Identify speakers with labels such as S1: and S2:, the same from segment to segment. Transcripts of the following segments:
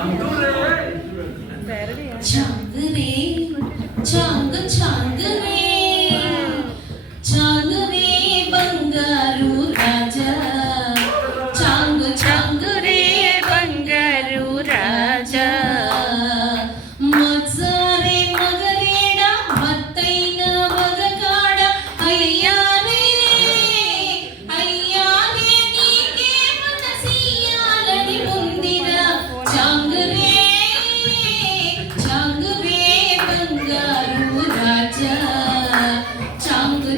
S1: 唱歌嘞抢歌嘞唱歌唱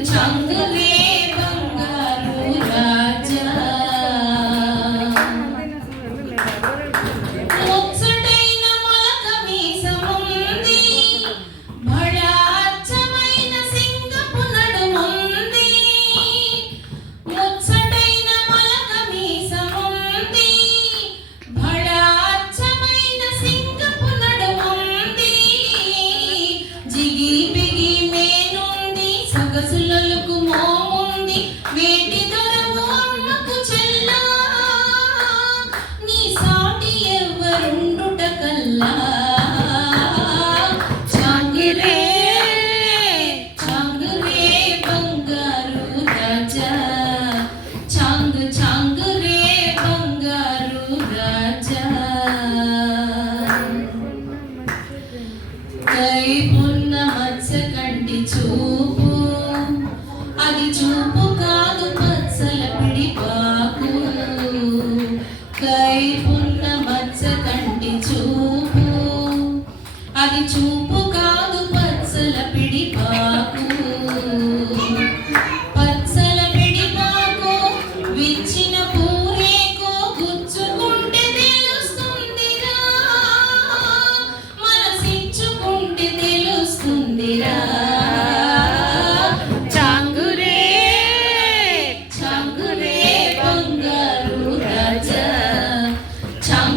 S1: chẳng కైపున్న మత్స్య కంటి చూపు. అది చూపు కాదు పచ్చల పిడిపాకు. కైపున్న మత్స్య కంటి చూపు. అది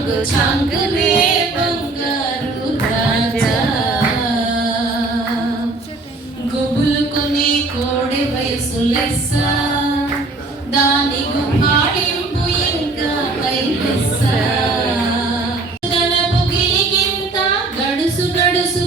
S1: ಚಾಂಗು ಚಾಂಗಲೇ ಬಂಗಾರು ರಾಜ గుబులు కొని కోడి వయసు లెస్స. దాని గుపాడింపు ఇంకా పైలెస్స. గనపు గిరిగింత గడుసు గడుసు